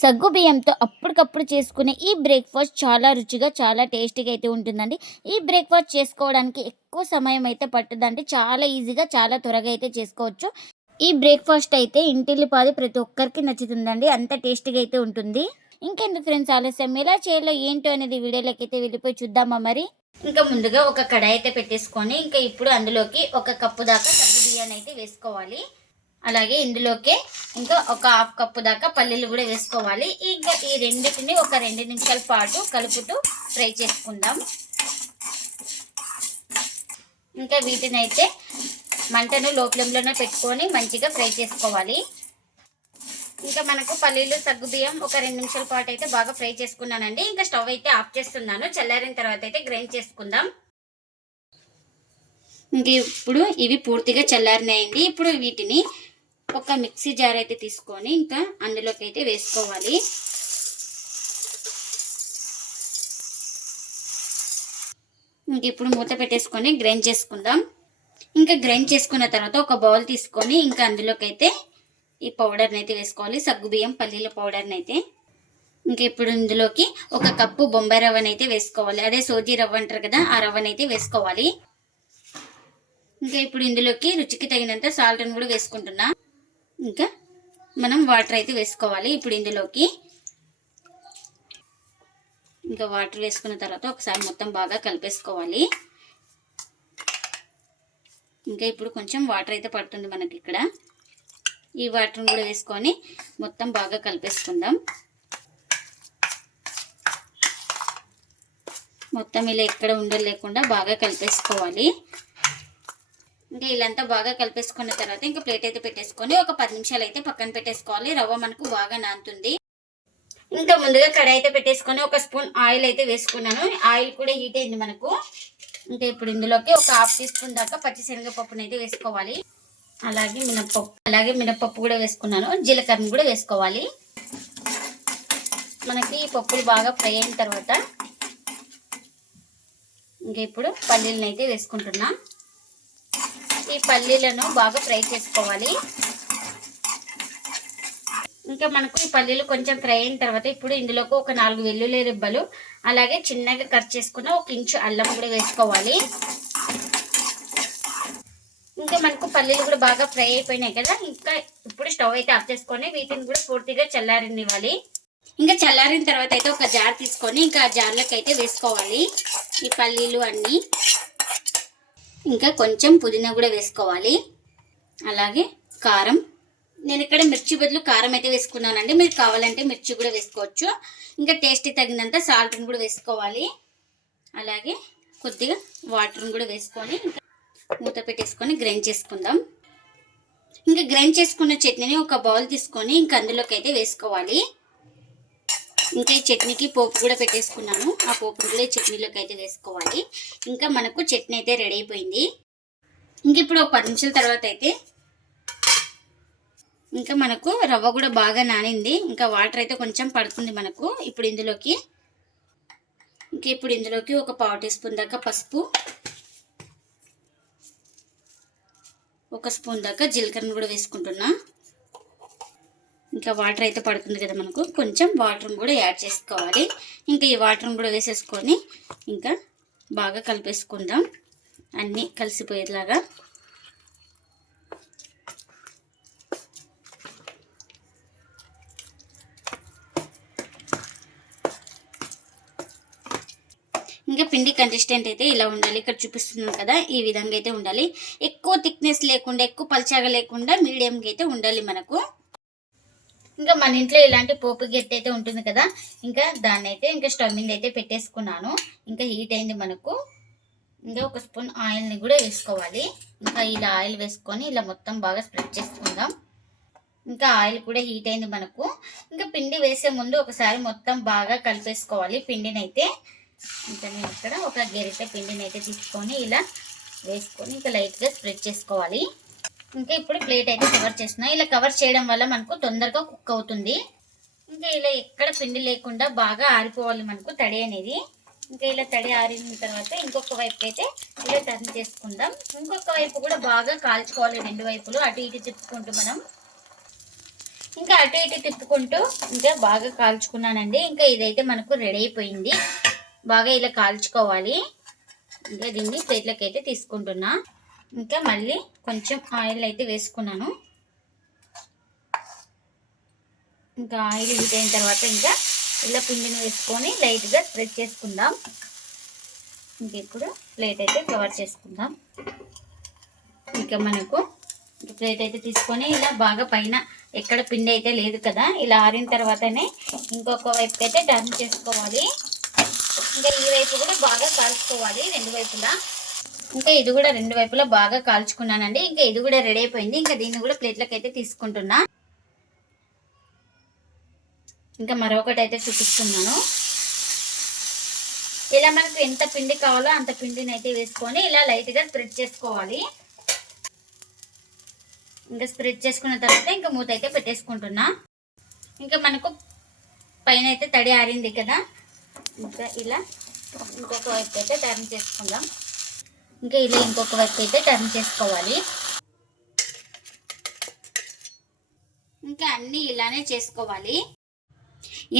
సగ్గు బియ్యంతో అప్పటికప్పుడు చేసుకునే ఈ బ్రేక్ఫాస్ట్ చాలా రుచిగా చాలా టేస్టీగా అయితే ఉంటుందండి. ఈ బ్రేక్ఫాస్ట్ చేసుకోవడానికి ఎక్కువ సమయం అయితే పట్టదండి. చాలా ఈజీగా చాలా త్వరగా అయితే చేసుకోవచ్చు. ఈ బ్రేక్ఫాస్ట్ అయితే ఇంటిల్లిపాది ప్రతి ఒక్కరికి నచ్చుతుందండి. అంత టేస్టీగా అయితే ఉంటుంది. ఇంకెందుకు ఫ్రెండ్స్ ఆలస్యం? ఎలా చేయాలో ఏంటో అనేది వీడియోలోకి అయితే వెళ్ళిపోయి చూద్దామా మరి? ఇంకా ముందుగా ఒక కడాయి అయితే పెట్టేసుకొని ఇంకా ఇప్పుడు అందులోకి ఒక కప్పు దాకా సగ్గు బియ్యాన్ని అయితే వేసుకోవాలి. అలాగే ఇందులోకే ఇంకా ఒక హాఫ్ కప్పు దాకా పల్లీలు కూడా వేసుకోవాలి. ఇంకా ఈ రెండింటిని ఒక రెండు నిమిషాల పాటు కలుపుతూ ఫ్రై చేసుకుందాం. ఇంకా వీటిని అయితే మంటను లో ఫ్లేమ్లోనే పెట్టుకొని మంచిగా ఫ్రై చేసుకోవాలి. ఇంకా మనకు పల్లీలు సగ్గుబియ్యం ఒక రెండు నిమిషాల పాటు అయితే బాగా ఫ్రై చేసుకున్నానండి. ఇంకా స్టవ్ అయితే ఆఫ్ చేస్తున్నాను. చల్లారిన తర్వాత అయితే గ్రైండ్ చేసుకుందాం. ఇంక ఇప్పుడు ఇవి పూర్తిగా చల్లారినాయండి. ఇప్పుడు వీటిని ఒక మిక్సీ జార్ అయితే తీసుకొని ఇంకా అందులోకి అయితే వేసుకోవాలి. ఇంక ఇప్పుడు మూత పెట్టేసుకొని గ్రైండ్ చేసుకుందాం. ఇంకా గ్రైండ్ చేసుకున్న తర్వాత ఒక బౌల్ తీసుకొని ఇంకా అందులోకి అయితే ఈ పౌడర్ని అయితే వేసుకోవాలి. సగ్గుబియ్యం పల్లీల పౌడర్ని అయితే ఇంకా ఇప్పుడు ఇందులోకి ఒక కప్పు బొంబాయి రవ్వని అయితే వేసుకోవాలి. అదే సోజీ రవ్వ అంటారు కదా ఆ రవ్వని అయితే వేసుకోవాలి. ఇంకా ఇప్పుడు ఇందులోకి రుచికి తగినంత సాల్ట్ని కూడా వేసుకుంటున్నా. ఇంకా మనం వాటర్ అయితే వేసుకోవాలి ఇప్పుడు ఇందులోకి. ఇంకా వాటర్ వేసుకున్న తర్వాత ఒకసారి మొత్తం బాగా కలిపేసుకోవాలి. ఇంకా ఇప్పుడు కొంచెం వాటర్ అయితే పడుతుంది మనకి ఇక్కడ. ఈ వాటర్ని కూడా వేసుకొని మొత్తం బాగా కలిపేసుకుందాం. మొత్తం ఇలా ఎక్కడ ఉండలు లేకుండా బాగా కలిపేసుకోవాలి. ఇంకా ఇలాంతా బాగా కలిపేసుకున్న తర్వాత ఇంకా ప్లేట్ అయితే పెట్టేసుకొని ఒక పది నిమిషాలు అయితే పక్కన పెట్టేసుకోవాలి. రవ్వ మనకు బాగా నానుతుంది. ఇంకా ముందుగా కడాయి అయితే పెట్టేసుకొని ఒక స్పూన్ ఆయిల్ అయితే వేసుకున్నాను. ఆయిల్ కూడా హీట్ అయింది మనకు. ఇంకా ఇప్పుడు ఇందులోకి ఒక హాఫ్ టీ స్పూన్ దాకా పచ్చిశనగపప్పును అయితే వేసుకోవాలి. అలాగే మినప్పప్పు అలాగే మినప్పప్పు కూడా వేసుకున్నాను. జీలకర్ర కూడా వేసుకోవాలి. మనకి ఈ పప్పులు బాగా ఫ్రై అయిన తర్వాత ఇంకా ఇప్పుడు పల్లీలను అయితే వేసుకుంటున్నా. ఈ పల్లీలను బాగా ఫ్రై చేసుకోవాలి. ఇంకా మనకు ఈ పల్లీలు కొంచెం ఫ్రై అయిన తర్వాత ఇప్పుడు ఇందులోకి ఒక నాలుగు వెల్లుల్లి రిబ్బలు అలాగే చిన్నగా కట్ చేసుకున్న ఒక ఇంచు అల్లం కూడా వేసుకోవాలి. ఇంకా మనకు పల్లీలు కూడా బాగా ఫ్రై అయిపోయినాయి కదా ఇంకా ఇప్పుడు స్టవ్ అయితే ఆఫ్ చేసుకొని వీటిని కూడా పూర్తిగా చల్లారనివ్వాలి. ఇంకా చల్లారిన తర్వాత అయితే ఒక జార్ తీసుకొని ఇంకా ఆ జార్లోకి అయితే వేసుకోవాలి ఈ పల్లీలు అన్నీ. ఇంకా కొంచెం పుదీనా కూడా వేసుకోవాలి. అలాగే కారం. నేను ఇక్కడ మిర్చి బదులు కారం అయితే వేసుకున్నానండి. మీరు కావాలంటే మిర్చి కూడా వేసుకోవచ్చు. ఇంకా టేస్ట్ తగినంత సాల్ట్ని కూడా వేసుకోవాలి. అలాగే కొద్దిగా వాటర్ని కూడా వేసుకొని ఇంకా మూత పెట్టేసుకొని గ్రైండ్ చేసుకుందాం. ఇంకా గ్రైండ్ చేసుకున్న చట్నీని ఒక బౌల్ తీసుకొని ఇంకా అందులోకి అయితే వేసుకోవాలి. ఇంకా ఈ చట్నీకి పోపు కూడా పెట్టేసుకున్నాను. ఆ పోపును కూడా ఈ చట్నీలోకి అయితే వేసుకోవాలి. ఇంకా మనకు చట్నీ అయితే రెడీ అయిపోయింది. ఇంక ఇప్పుడు ఒక పది నిమిషాల తర్వాత అయితే ఇంకా మనకు రవ్వ కూడా బాగా నానింది. ఇంకా వాటర్ అయితే కొంచెం పడుతుంది మనకు ఇప్పుడు ఇందులోకి. ఇంకా ఇప్పుడు ఇందులోకి ఒక పావు టీ స్పూన్ దాకా పసుపు ఒక స్పూన్ దాకా జీలకర్రను కూడా వేసుకుంటున్నా. ఇంకా వాటర్ అయితే పడుతుంది కదా మనకు. కొంచెం వాటర్ని కూడా యాడ్ చేసుకోవాలి. ఇంకా ఈ వాటర్ని కూడా వేసేసుకొని ఇంకా బాగా కలిపేసుకుందాం. అన్నీ కలిసిపోయేలాగా. ఇంకా పిండి కన్సిస్టెంట్ అయితే ఇలా ఉండాలి. ఇక్కడ చూపిస్తున్నాను కదా ఈ విధంగా అయితే ఉండాలి. ఎక్కువ థిక్నెస్ లేకుండా ఎక్కువ పల్చగా లేకుండా మీడియంగా అయితే ఉండాలి మనకు. ఇంకా మన ఇంట్లో ఇలాంటి పోపు గెత్తి అయితే ఉంటుంది కదా ఇంకా దాన్ని అయితే ఇంకా స్టవ్ మీద అయితే పెట్టేసుకున్నాను. ఇంకా హీట్ అయింది మనకు. ఇంకా ఒక స్పూన్ ఆయిల్ని కూడా వేసుకోవాలి. ఇంకా ఇలా ఆయిల్ వేసుకొని ఇలా మొత్తం బాగా స్ప్రెడ్ చేసుకుందాం. ఇంకా ఆయిల్ కూడా హీట్ అయింది మనకు. ఇంకా పిండి వేసే ముందు ఒకసారి మొత్తం బాగా కలిపేసుకోవాలి పిండిని అయితే ఇంకా నేను ఇక్కడ ఒక గెరిట పిండిని అయితే తీసుకొని ఇలా వేసుకొని ఇంకా లైట్గా స్ప్రెడ్ చేసుకోవాలి. ఇంకా ఇప్పుడు ప్లేట్ అయితే కవర్ చేస్తున్నాం. ఇలా కవర్ చేయడం వల్ల మనకు తొందరగా కుక్ అవుతుంది. ఇంకా ఇలా ఎక్కడ పిండి లేకుండా బాగా ఆరిపోవాలి మనకు తడి అనేది. ఇంకా ఇలా తడి ఆరిన తర్వాత ఇంకొక వైపు అయితే ఇలా టర్న్ చేసుకుందాం. ఇంకొక వైపు కూడా బాగా కాల్చుకోవాలి రెండు వైపులు. అటు ఇటు తిప్పుకుంటూ మనం. ఇంకా అటు ఇటు తిప్పుకుంటూ ఇంకా బాగా కాల్చుకున్నానండి. ఇంకా ఇదైతే మనకు రెడీ అయిపోయింది. బాగా ఇలా కాల్చుకోవాలి. ఇంకా దీన్ని ప్లేట్లోకి అయితే తీసుకుంటున్నా. ఇంకా మళ్ళీ కొంచెం ఆయిల్ అయితే వేసుకున్నాను. ఇంకా ఆయిల్ హీట్ అయిన తర్వాత ఇంకా ఇలా పిండిని వేసుకొని లైట్గా స్ప్రెడ్ చేసుకుందాం. ఇంక ఇప్పుడు ప్లేట్ అయితే కవర్ చేసుకుందాం. ఇంకా మనకు ప్లేట్ అయితే తీసుకొని ఇలా బాగా పైన ఎక్కడ పిండి అయితే లేదు కదా ఇలా ఆరిన తర్వాతనే ఇంకొక వైపుకి అయితే టర్న్ చేసుకోవాలి. ఇంకా ఈ వైపు కూడా బాగా కాల్చుకోవాలి రెండు వైపులా. ఇంకా ఇది కూడా రెండు వైపులా బాగా కాల్చుకున్నానండి. ఇంకా ఇది కూడా రెడీ అయిపోయింది. ఇంకా దీన్ని కూడా ప్లేట్లోకి అయితే తీసుకుంటున్నా. ఇంకా మరొకటి అయితే చూపిస్తున్నాను. ఇలా మనకు ఎంత పిండి కావాలో అంత పిండిని అయితే వేసుకొని ఇలా లైట్గా స్ప్రెడ్ చేసుకోవాలి. ఇంకా స్ప్రెడ్ చేసుకున్న తర్వాత ఇంకా మూత అయితే పెట్టేసుకుంటున్నా. ఇంకా మనకు పైన అయితే తడి ఆరింది కదా. ఇంకా ఇలా ఇంకొక వైపు అయితే టర్న్ చేసుకుందాం. ఇంకా ఇలా ఇంకొక వైపు అయితే టర్న్ చేసుకోవాలి. ఇంకా అన్నీ ఇలానే చేసుకోవాలి.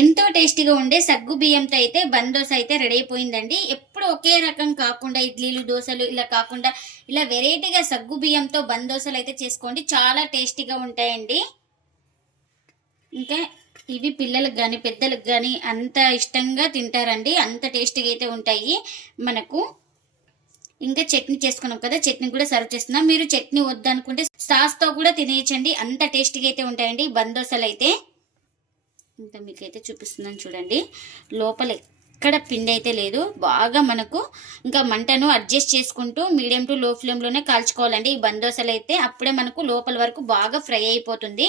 ఎంతో టేస్టీగా ఉండే సగ్గు బియ్యంతో అయితే బందోస అయితే రెడీ అయిపోయిందండి. ఎప్పుడు ఒకే రకం కాకుండా ఇడ్లీలు దోశలు ఇలా కాకుండా ఇలా వెరైటీగా సగ్గు బియ్యంతో బందోసలు అయితే చేసుకోండి. చాలా టేస్టీగా ఉంటాయండి. ఇంకా ఇవి పిల్లలకు కానీ పెద్దలకు కానీ అంత ఇష్టంగా తింటారండి. అంత టేస్టీగా అయితే ఉంటాయి. మనకు ఇంకా చట్నీ చేసుకున్నాం కదా చట్నీ కూడా సర్వ్ చేస్తున్నాం. మీరు చట్నీ వద్దనుకుంటే సాస్తో కూడా తినేయచ్చండి. అంత టేస్టీగా అయితే ఉంటాయండి. బందోసలు అయితే. ఇంకా మీకైతే చూపిస్తున్నాను చూడండి. లోపల ఎక్కడ పిండి అయితే లేదు. బాగా మనకు ఇంకా మంటను అడ్జస్ట్ చేసుకుంటూ మీడియం టు లో ఫ్లేమ్లోనే కాల్చుకోవాలండి. ఈ బందోసలు అయితే అప్పుడే మనకు లోపల వరకు బాగా ఫ్రై అయిపోతుంది.